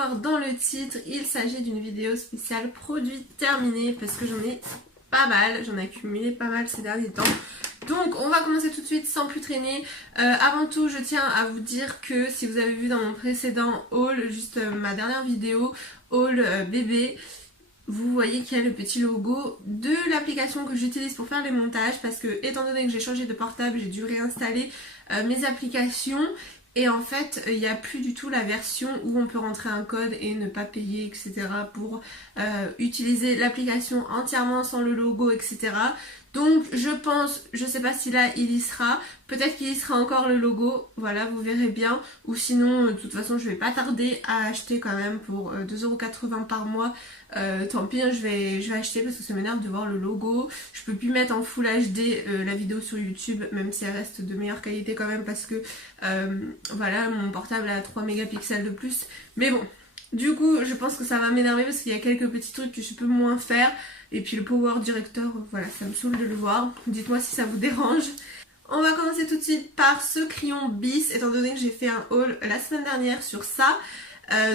voir dans le titre, il s'agit d'une vidéo spéciale produit terminé parce que j'en ai pas mal, j'en ai accumulé pas mal ces derniers temps. Donc on va commencer tout de suite sans plus traîner. Avant tout je tiens à vous dire que si vous avez vu dans mon précédent haul, juste ma dernière vidéo, haul bébé, vous voyez qu'il y a le petit logo de l'application que j'utilise pour faire les montages parce que étant donné que j'ai changé de portable, j'ai dû réinstaller mes applications. Et en fait, il n'y a plus du tout la version où on peut rentrer un code et ne pas payer, etc. pour utiliser l'application entièrement sans le logo, etc. Donc je pense, je sais pas si là il y sera, peut-être qu'il y sera encore le logo, voilà vous verrez bien. Ou sinon, de toute façon je vais pas tarder à acheter quand même pour 2,80€ par mois. Tant pis, hein, je vais acheter parce que ça m'énerve de voir le logo. Je peux plus mettre en Full HD la vidéo sur YouTube, même si elle reste de meilleure qualité quand même parce que voilà, mon portable a 3 mégapixels de plus. Mais bon, du coup je pense que ça va m'énerver parce qu'il y a quelques petits trucs que je peux moins faire. Et puis le Power Director, voilà, ça me saoule de le voir. Dites-moi si ça vous dérange. On va commencer tout de suite par ce crayon bis, étant donné que j'ai fait un haul la semaine dernière sur ça.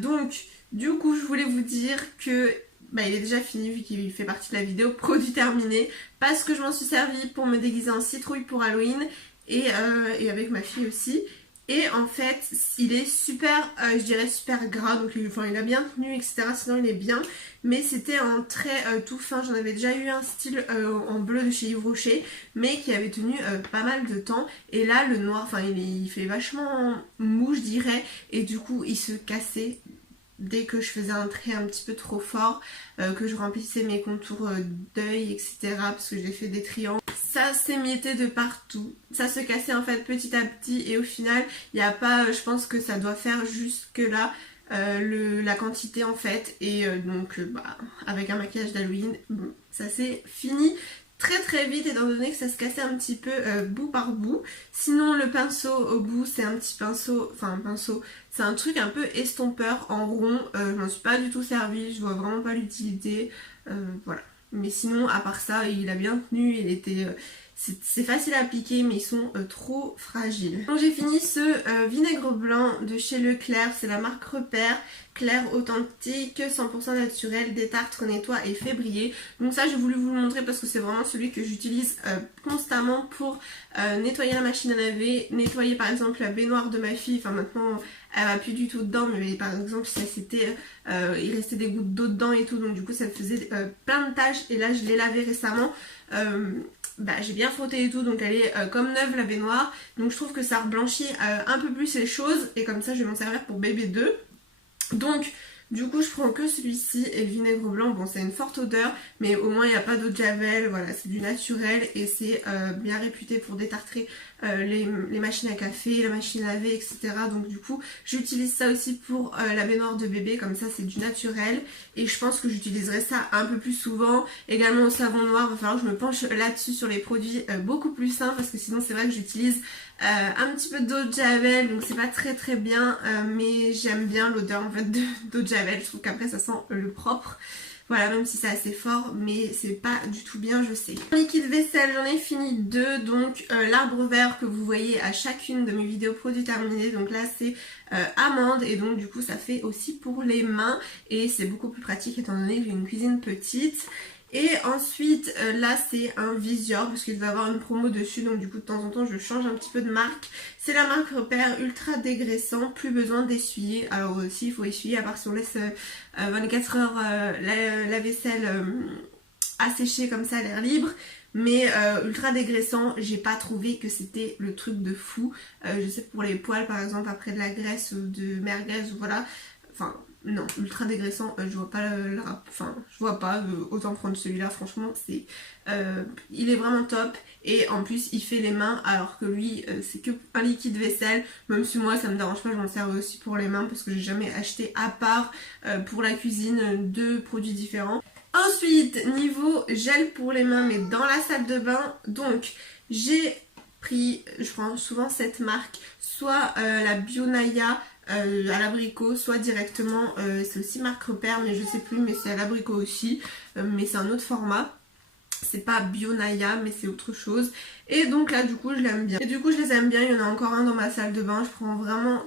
Donc, du coup, je voulais vous dire que il est déjà fini vu qu'il fait partie de la vidéo produit terminé. Parce que je m'en suis servi pour me déguiser en citrouille pour Halloween et avec ma fille aussi. Et en fait, il est super, je dirais super gras, donc il a bien tenu, etc. Sinon il est bien, mais c'était un trait tout fin. J'en avais déjà eu un style en bleu de chez Yves Rocher, mais qui avait tenu pas mal de temps. Et là, le noir, il fait vachement mou, je dirais, et du coup, il se cassait dès que je faisais un trait un petit peu trop fort, que je remplissais mes contours d'œil, etc. Parce que j'ai fait des triangles. Ça s'émiettait de partout, ça se cassait en fait petit à petit et au final il n'y a pas, je pense que ça doit faire jusque là la quantité en fait et donc avec un maquillage d'Halloween, bon, ça s'est fini très très vite étant donné que ça se cassait un petit peu bout par bout. Sinon le pinceau au bout c'est un petit pinceau, c'est un truc un peu estompeur en rond, je m'en suis pas du tout servi, je vois vraiment pas l'utilité, voilà. Mais sinon, à part ça, il a bien tenu, il était... c'est facile à appliquer, mais ils sont trop fragiles. Donc j'ai fini ce vinaigre blanc de chez Leclerc, c'est la marque Repère, clair authentique, 100% naturel, détartre, nettoie et fait briller. Donc ça, j'ai voulu vous le montrer parce que c'est vraiment celui que j'utilise constamment pour nettoyer la machine à laver, nettoyer par exemple la baignoire de ma fille, maintenant... Elle va plus du tout dedans, mais par exemple si c'était il restait des gouttes d'eau dedans et tout, donc du coup ça faisait plein de taches. Et là je l'ai lavé récemment, j'ai bien frotté et tout, donc elle est comme neuve la baignoire. Donc je trouve que ça reblanchit un peu plus les choses, et comme ça je vais m'en servir pour bébé 2. Donc du coup je prends que celui-ci et le vinaigre blanc, bon c'est une forte odeur, mais au moins il n'y a pas d'eau de javel, voilà c'est du naturel et c'est bien réputé pour détartrer les machines à café, la machine à laver, etc. Donc du coup j'utilise ça aussi pour la baignoire de bébé, comme ça c'est du naturel et je pense que j'utiliserai ça un peu plus souvent. Également au savon noir, il va falloir que je me penche là-dessus sur les produits beaucoup plus sains, parce que sinon c'est vrai que j'utilise un petit peu d'eau de javel, donc c'est pas très très bien, mais j'aime bien l'odeur en fait d'eau de javel, je trouve qu'après ça sent le propre. Voilà, même si c'est assez fort, mais c'est pas du tout bien, je sais. Liquide vaisselle, j'en ai fini 2, donc l'arbre vert que vous voyez à chacune de mes vidéos produits terminés. Donc là c'est amande, et donc du coup ça fait aussi pour les mains, et c'est beaucoup plus pratique étant donné que j'ai une cuisine petite. Et ensuite là c'est un Visior parce qu'il va y avoir une promo dessus, donc du coup de temps en temps je change un petit peu de marque. C'est la marque Repère, ultra dégraissant, plus besoin d'essuyer. Alors aussi il faut essuyer, à part si on laisse 24 heures la vaisselle assécher comme ça à l'air libre. Mais ultra dégraissant, j'ai pas trouvé que c'était le truc de fou. Je sais que pour les poils par exemple après de la graisse ou de merguez ou voilà, non, ultra dégraissant, je vois pas autant prendre celui-là, franchement, il est vraiment top, et en plus il fait les mains, alors que lui c'est que un liquide vaisselle, même si moi ça me dérange pas, je m'en sers aussi pour les mains parce que j'ai jamais acheté à part pour la cuisine deux produits différents. Ensuite, niveau gel pour les mains, mais dans la salle de bain, donc j'ai pris, je prends souvent cette marque, soit la Bionaya à l'abricot, soit directement, c'est aussi marque Repère mais je sais plus, mais c'est à l'abricot aussi, mais c'est un autre format. C'est pas Bionaya mais c'est autre chose. Et donc là du coup je l'aime bien. Et du coup je les aime bien, il y en a encore un dans ma salle de bain, je prends vraiment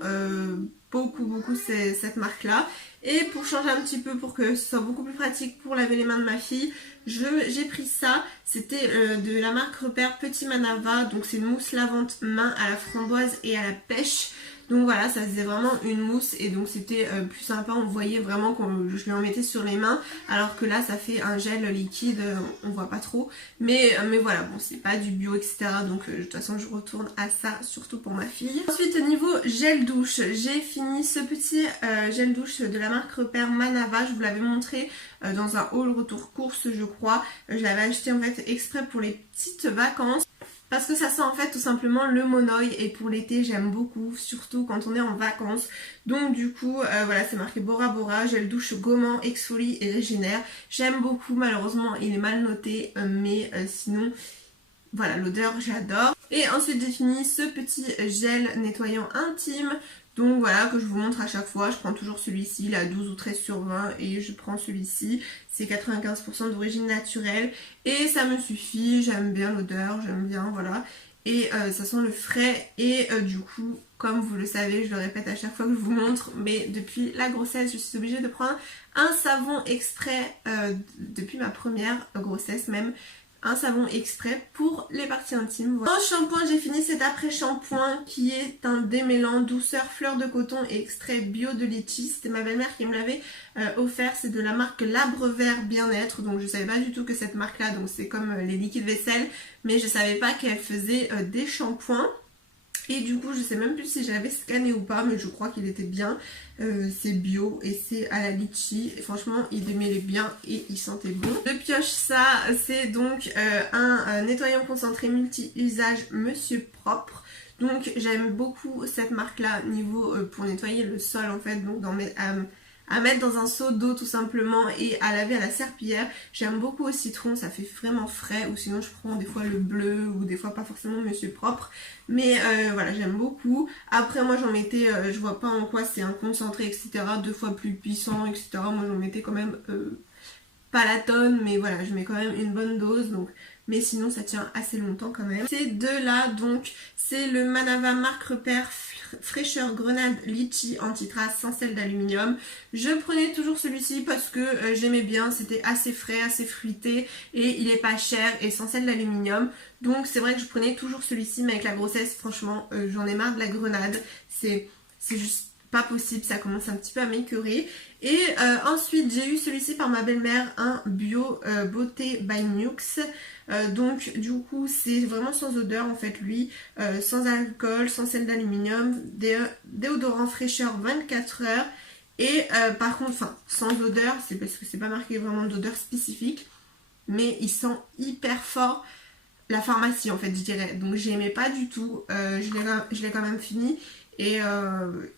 beaucoup cette marque là. Et pour changer un petit peu, pour que ce soit beaucoup plus pratique pour laver les mains de ma fille, j'ai pris ça. C'était de la marque Repère Petit Manava. Donc c'est une mousse lavante main à la framboise et à la pêche. Donc voilà, ça faisait vraiment une mousse et donc c'était plus sympa, on voyait vraiment que je lui en mettais sur les mains, alors que là ça fait un gel liquide, on voit pas trop, mais voilà, bon c'est pas du bio etc, donc de toute façon je retourne à ça, surtout pour ma fille. Ensuite niveau gel douche, j'ai fini ce petit gel douche de la marque Repère Manava, je vous l'avais montré dans un haul retour course je crois, je l'avais acheté en fait exprès pour les petites vacances. Parce que ça sent en fait tout simplement le monoï et pour l'été j'aime beaucoup, surtout quand on est en vacances. Donc du coup voilà, c'est marqué Bora Bora, gel douche gommant, exfolie et régénère. J'aime beaucoup, malheureusement il est mal noté mais sinon voilà, l'odeur j'adore. Et ensuite j'ai fini ce petit gel nettoyant intime. Donc voilà, que je vous montre à chaque fois, je prends toujours celui-ci, la 12 ou 13 sur 20 et je prends celui-ci. C'est 95% d'origine naturelle et ça me suffit, j'aime bien l'odeur, j'aime bien, voilà. Et ça sent le frais et du coup, comme vous le savez, je le répète à chaque fois que je vous montre, mais depuis la grossesse, je suis obligée de prendre un savon exprès, depuis ma première grossesse même, un savon exprès pour les parties intimes. Voilà. En shampoing, j'ai fini cet après-shampoing qui est un démêlant douceur fleur de coton et extrait bio de litchi. C'était ma belle-mère qui me l'avait offert. C'est de la marque L'Arbre Vert Bien-être. Donc je savais pas du tout que cette marque-là, donc c'est comme les liquides vaisselle, mais je savais pas qu'elle faisait des shampoings. Et du coup je sais même plus si je l'avais scanné ou pas, mais je crois qu'il était bien. C'est bio et c'est à la litchi. Et franchement il démêlait bien et il sentait bon. Je pioche ça, c'est donc un nettoyant concentré multi-usage Monsieur Propre. Donc j'aime beaucoup cette marque là niveau pour nettoyer le sol en fait, donc à mettre dans un seau d'eau tout simplement et à laver à la serpillière. J'aime beaucoup au citron, ça fait vraiment frais, ou sinon je prends des fois le bleu ou des fois pas forcément Monsieur Propre, mais voilà, j'aime beaucoup. Après moi j'en mettais, je vois pas en quoi c'est un concentré etc, 2 fois plus puissant etc, moi j'en mettais quand même pas la tonne, mais voilà, je mets quand même une bonne dose, donc mais sinon ça tient assez longtemps quand même. Ces deux là, donc c'est le Manava marque Repère fraîcheur grenade litchi anti-trace sans sel d'aluminium. Je prenais toujours celui-ci parce que j'aimais bien, c'était assez frais, assez fruité et il est pas cher et sans sel d'aluminium. Donc c'est vrai que je prenais toujours celui-ci, mais avec la grossesse franchement j'en ai marre de la grenade, c'est juste pas possible, ça commence un petit peu à m'écœurer. Et ensuite j'ai eu celui-ci par ma belle-mère, un bio beauté by Nux. Donc du coup c'est vraiment sans odeur en fait lui, sans alcool, sans sel d'aluminium, déodorant fraîcheur 24 heures. Et par contre, enfin sans odeur, c'est parce que c'est pas marqué vraiment d'odeur spécifique, mais il sent hyper fort la pharmacie en fait je dirais. Donc j'aimais pas du tout, je l'ai quand même fini. Et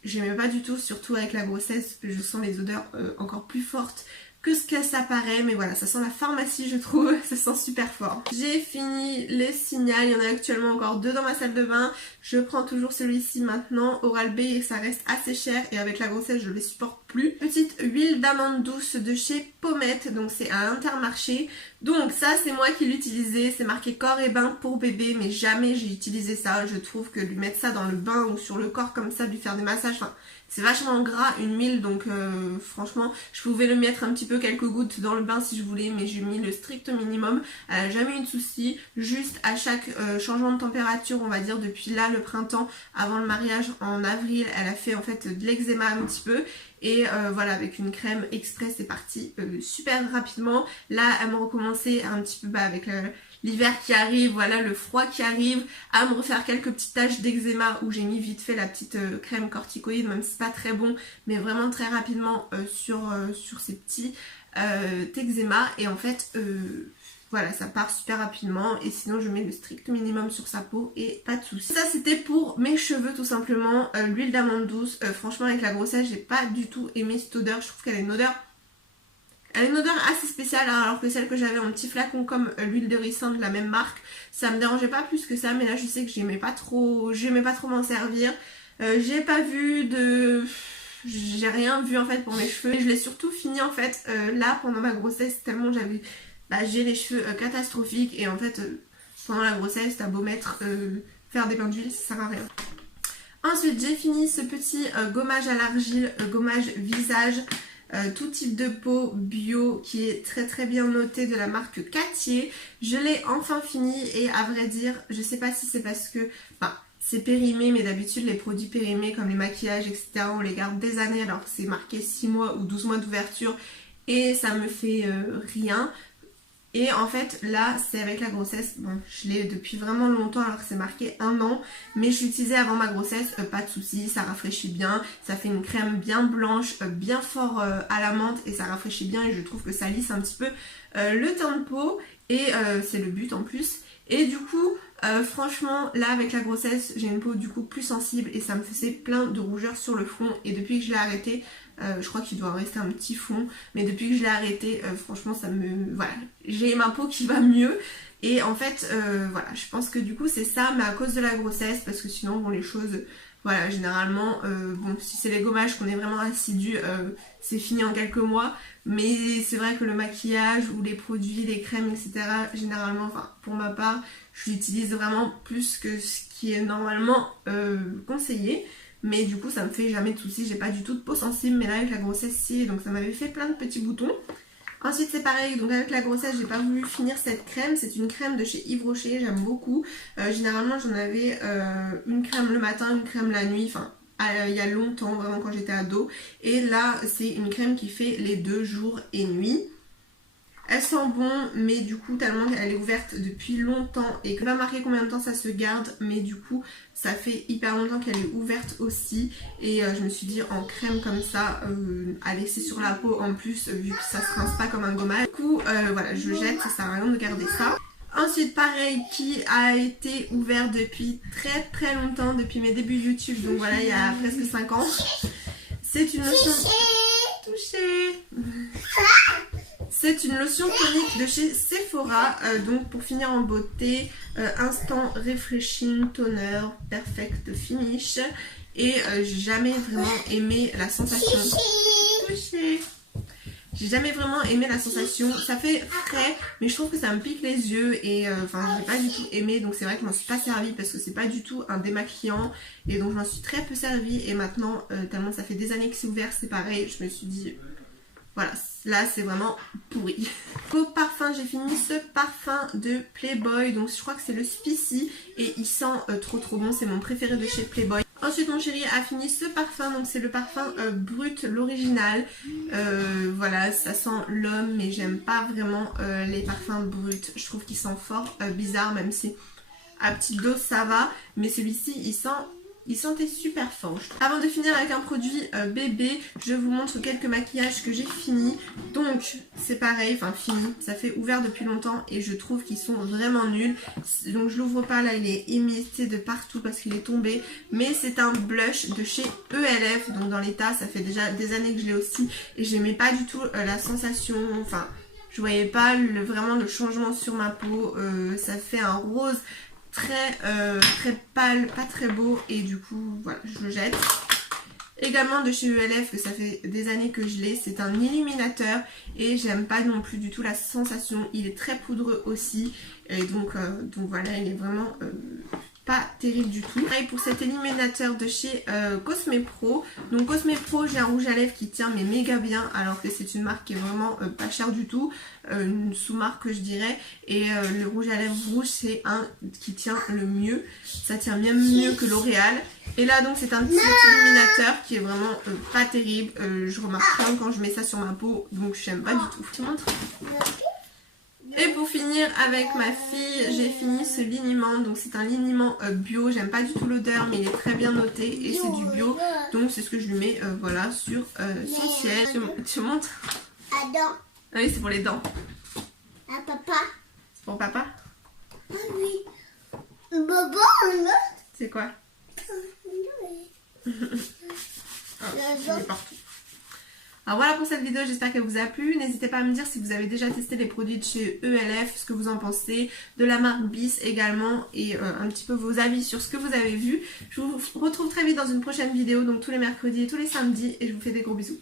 j'aimais pas du tout, surtout avec la grossesse, je sens les odeurs encore plus fortes que ce que ça paraît, mais voilà, ça sent la pharmacie je trouve, ça sent super fort. J'ai fini les Signal, il y en a actuellement encore 2 dans ma salle de bain, je prends toujours celui-ci maintenant, Oral-B, et ça reste assez cher et avec la grossesse je les supporte plus. Petite huile d'amande douce de chez Pommette, donc c'est à Intermarché, donc ça c'est moi qui l'utilisais, c'est marqué corps et bain pour bébé, mais jamais j'ai utilisé ça, je trouve que lui mettre ça dans le bain ou sur le corps comme ça, lui faire des massages, enfin c'est vachement gras une huile, donc franchement je pouvais le mettre un petit peu quelques gouttes dans le bain si je voulais, mais j'ai mis le strict minimum. Elle n'a jamais eu de soucis, juste à chaque changement de température, on va dire depuis là le printemps, avant le mariage en avril, elle a fait en fait de l'eczéma un petit peu. Et voilà, avec une crème express c'est parti super rapidement. Là elle m'a recommencé un petit peu avec l'hiver qui arrive, voilà, le froid qui arrive, à me refaire quelques petites taches d'eczéma où j'ai mis vite fait la petite crème corticoïde, même si c'est pas très bon, mais vraiment très rapidement sur ces petits eczéma. Et en fait voilà, ça part super rapidement et sinon je mets le strict minimum sur sa peau et pas de soucis. Ça c'était pour mes cheveux tout simplement, l'huile d'amande douce. Franchement avec la grossesse j'ai pas du tout aimé cette odeur, je trouve qu'elle a une odeur assez spéciale, alors que celle que j'avais en petit flacon comme l'huile de ricin de la même marque, ça me dérangeait pas plus que ça, mais là je sais que j'aimais pas trop m'en servir. J'ai pas vu de... J'ai rien vu en fait pour mes cheveux. Je l'ai surtout fini en fait là pendant ma grossesse, tellement j'avais... j'ai les cheveux catastrophiques et en fait pendant la grossesse t'as beau faire des bains d'huile, ça sert à rien. Ensuite j'ai fini ce petit gommage à l'argile, gommage visage. tout type de peau bio qui est très très bien noté de la marque Cartier. Je l'ai enfin fini et à vrai dire, je sais pas si c'est parce que c'est périmé, mais d'habitude les produits périmés comme les maquillages etc on les garde des années alors que c'est marqué 6 mois ou 12 mois d'ouverture et ça me fait rien. Et en fait là c'est avec la grossesse, bon je l'ai depuis vraiment longtemps alors que c'est marqué 1 an, mais je l'utilisais avant ma grossesse, pas de soucis, ça rafraîchit bien, ça fait une crème bien blanche, bien fort à la menthe et ça rafraîchit bien et je trouve que ça lisse un petit peu le teint de peau et c'est le but en plus. Et du coup franchement là avec la grossesse j'ai une peau du coup plus sensible et ça me faisait plein de rougeurs sur le front et depuis que je l'ai arrêté, je crois qu'il doit en rester un petit fond, mais depuis que je l'ai arrêté franchement ça me... voilà, j'ai ma peau qui va mieux et en fait voilà, je pense que du coup c'est ça, mais à cause de la grossesse parce que sinon bon les choses... Voilà, généralement, bon, si c'est les gommages qu'on est vraiment assidu, c'est fini en quelques mois. Mais c'est vrai que le maquillage ou les produits, les crèmes, etc., généralement, enfin, pour ma part, je l'utilise vraiment plus que ce qui est normalement conseillé. Mais du coup, ça me fait jamais de soucis. J'ai pas du tout de peau sensible, mais là, avec la grossesse, si. Donc, ça m'avait fait plein de petits boutons. Ensuite c'est pareil, donc avec la grossesse j'ai pas voulu finir cette crème, c'est une crème de chez Yves Rocher, j'aime beaucoup. Généralement j'en avais une crème le matin, une crème la nuit, enfin il y a longtemps vraiment quand j'étais ado. Et là c'est une crème qui fait les 2 jours et nuit. Elle sent bon, mais du coup tellement qu'elle est ouverte depuis longtemps et que pas marqué combien de temps ça se garde, mais du coup ça fait hyper longtemps qu'elle est ouverte aussi et je me suis dit en crème comme ça à laisser sur la peau en plus vu que ça se rince pas comme un gommage. Du coup voilà, je jette, ça sert à rien de garder ça. Ensuite pareil, qui a été ouvert depuis très très longtemps, depuis mes débuts YouTube, donc voilà il y a presque 5 ans. C'est une lotion... Touché. C'est une lotion tonique de chez Sephora, donc pour finir en beauté, Instant Refreshing Toner Perfect Finish. Et j'ai jamais vraiment aimé la sensation. Touché. J'ai jamais vraiment aimé la sensation, ça fait frais mais je trouve que ça me pique les yeux et enfin j'ai pas du tout aimé, donc c'est vrai que je m'en suis pas servie parce que c'est pas du tout un démaquillant et donc je m'en suis très peu servie et maintenant tellement ça fait des années que c'est ouvert, c'est pareil, je me suis dit voilà, là c'est vraiment pourri. Au parfum, j'ai fini ce parfum de Playboy, donc je crois que c'est le Spicy et il sent trop bon, c'est mon préféré de chez Playboy. Ensuite mon chéri a fini ce parfum, donc c'est le parfum Brut, l'original. Voilà, ça sent l'homme mais j'aime pas vraiment les parfums bruts, je trouve qu'ils sentent fort bizarre, même si à petite dose ça va, mais celui-ci il sentait super fort. Avant de finir avec un produit bébé, je vous montre quelques maquillages que j'ai fini. Donc c'est pareil, enfin fini, ça fait ouvert depuis longtemps et je trouve qu'ils sont vraiment nuls. Donc je l'ouvre pas là, il est émietté de partout parce qu'il est tombé. Mais c'est un blush de chez ELF, donc dans l'état, ça fait déjà des années que je l'ai aussi. Et j'aimais pas du tout la sensation, enfin je voyais pas vraiment le changement sur ma peau. Ça fait un rose très pâle, pas très beau et du coup voilà je le jette. Également de chez ELF, que ça fait des années que je l'ai, c'est un illuminateur et j'aime pas non plus du tout la sensation, il est très poudreux aussi et donc voilà, il est vraiment pas terrible du tout. Pareil pour cet illuminateur de chez Cosmepro. Donc Cosmepro, j'ai un rouge à lèvres qui tient mais méga bien alors que c'est une marque qui est vraiment pas chère du tout, une sous-marque je dirais, et le rouge à lèvres rouge c'est un qui tient le mieux, ça tient bien mieux que L'Oréal. Et là donc c'est un petit illuminateur qui est vraiment pas terrible, je remarque rien quand je mets ça sur ma peau donc j'aime pas du tout. Je te montre. Et pour finir avec ma fille, j'ai fini ce liniment, donc c'est un liniment bio, j'aime pas du tout l'odeur mais il est très bien noté et c'est du bio, donc c'est ce que je lui mets voilà sur son ciel. Tu montres? À dents. Ah oui, c'est pour les dents. À papa. C'est pour papa? Ah oui. Bobo, c'est quoi? Ah, il est partout. Alors voilà pour cette vidéo, j'espère qu'elle vous a plu. N'hésitez pas à me dire si vous avez déjà testé les produits de chez ELF, ce que vous en pensez, de la marque Bis également, et un petit peu vos avis sur ce que vous avez vu. Je vous retrouve très vite dans une prochaine vidéo, donc tous les mercredis et tous les samedis, et je vous fais des gros bisous.